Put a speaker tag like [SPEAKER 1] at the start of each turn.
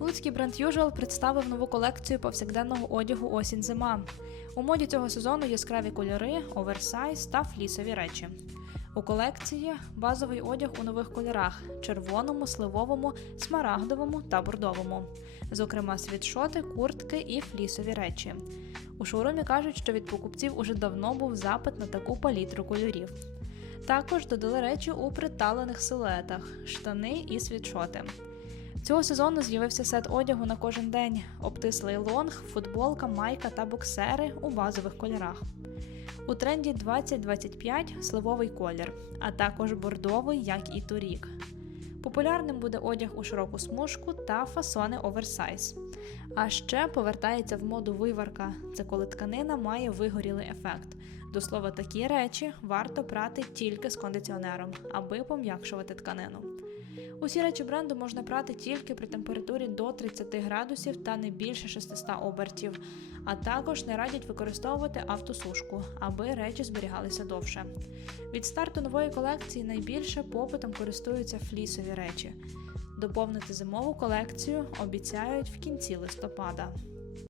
[SPEAKER 1] Луцький бренд Usual представив нову колекцію повсякденного одягу осінь-зима. У моді цього сезону яскраві кольори, оверсайз та флісові речі. У колекції базовий одяг у нових кольорах: червоному, сливовому, смарагдовому та бордовому. Зокрема, світшоти, куртки і флісові речі. У шоурумі кажуть, що від покупців уже давно був запит на таку палітру кольорів. Також додали речі у приталених силуетах, штани і світшоти. Цього сезону з'явився сет одягу на кожен день: обтислий лонг, футболка, майка та боксери у базових кольорах. У тренді 2025 сливовий колір, а також бордовий, як і торік. Популярним буде одяг у широку смужку та фасони оверсайз. А ще повертається в моду виварка. Це коли тканина має вигорілий ефект. До слова, такі речі варто прати тільки з кондиціонером, аби пом'якшувати тканину. Усі речі бренду можна прати тільки при температурі до 30 градусів та не більше 600 обертів, а також не радять використовувати автосушку, аби речі зберігалися довше. Від старту нової колекції найбільше попитом користуються флісові речі. Доповнити зимову колекцію обіцяють в кінці листопада.